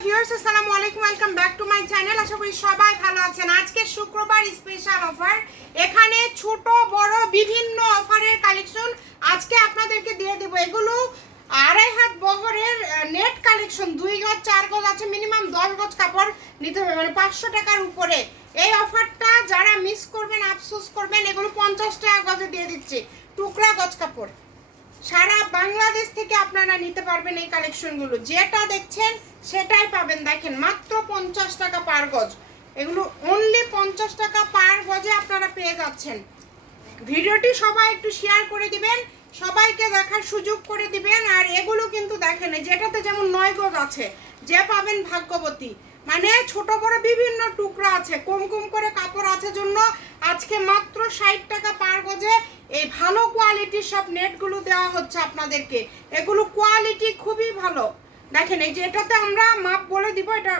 Viewers আসসালামু আলাইকুম, welcome back to my channel. আশা করি সবাই ভালো আছেন। আজকে শুক্রবার স্পেশাল অফার, এখানে ছোট বড় বিভিন্ন অফারের কালেকশন আজকে আপনাদেরকে দিয়ে দেব। এগুলো 2.5 হাত বহরের নেট কালেকশন, 2 গজ 4 গজ আছে, মিনিমাম 10 গজ কাপড় নিতে হবে, মানে 500 টাকার উপরে। এই অফারটা যারা মিস করবেন আফসোস করবেন। এগুলো 50 টাকা গজে দিয়ে দিচ্ছি, টুকরা গজ কাপড়। সারা বাংলাদেশ থেকে আপনারা নিতে পারবেন এই কালেকশনগুলো, যেটা দেখছেন সেটাই পাবেন। দেখেন মাত্র 50 টাকা পার গজ, এগুলো অনলি 50 টাকা পার গজে আপনারা পেয়ে যাচ্ছেন। ভিডিওটি সবাই একটু শেয়ার করে দিবেন, সবাইকে দেখার সুযোগ করে দিবেন। আর এগুলো কিন্তু দেখেন যেটাতে যেমন 9 গজ আছে, যে পাবেন ভাগ্যবতী। মানে ছোট বড় বিভিন্ন টুকরা আছে, কম কম করে কাপড় আছে জন্য আজকে মাত্র 60 টাকা পার গজে এই ভালো কোয়ালিটির সব নেটগুলো দেওয়া হচ্ছে আপনাদেরকে। এগুলো কোয়ালিটি খুবই ভালো। দেখেন এই যে এটাতে আমরা মাপ বলে দিব, এটা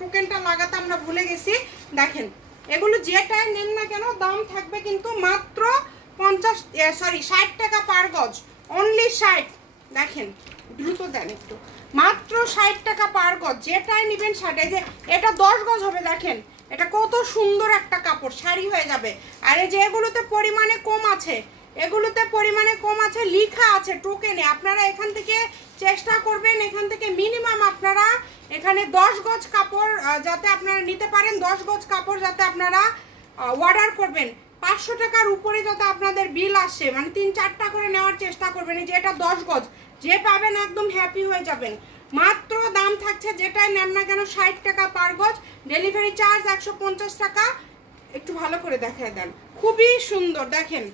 টোকেনটা লাগাতে আমরা ভুলে গেছি। দেখেন এগুলো যেটাই নেন না কেন দাম থাকবে কিন্তু মাত্র 60 টাকা পার গজ, অনলি 60। দেখেন দ্রুত দেন একটু, মাত্র 60 টাকা পার গজ, যেটাই নেবেন সেটাই। যে এটা 10 গজ হবে, দেখেন এটা কত সুন্দর একটা কাপড়, শাড়ি হয়ে যাবে। আর এই যে এগুলোতে পরিমাণে কম আছে, এগুলোতে পরিমাণে কম আছে, লেখা আছে টোকেনে। আপনারা এখান থেকে চেষ্টা করবেন, এখান থেকে মিনিমাম আপনারা এখানে 10 গজ কাপড় যাতে আপনারা নিতে পারেন, 10 গজ কাপড় যাতে আপনারা অর্ডার করবেন। 500 টাকার উপরে যাতে আপনাদের বিল আসে, মানে 3-4টা করে নেওয়ার চেষ্টা করবেন। এই যে এটা 10 গজ, যে পাবেন একদম হ্যাপি হয়ে যাবেন। মাত্র দাম থাকছে যেটাই নেন না কেন 60 টাকা পার গজ, ডেলিভারি চার্জ 150 টাকা। একটু ভালো করে দেখায় দেন, খুবই সুন্দর। দেখেন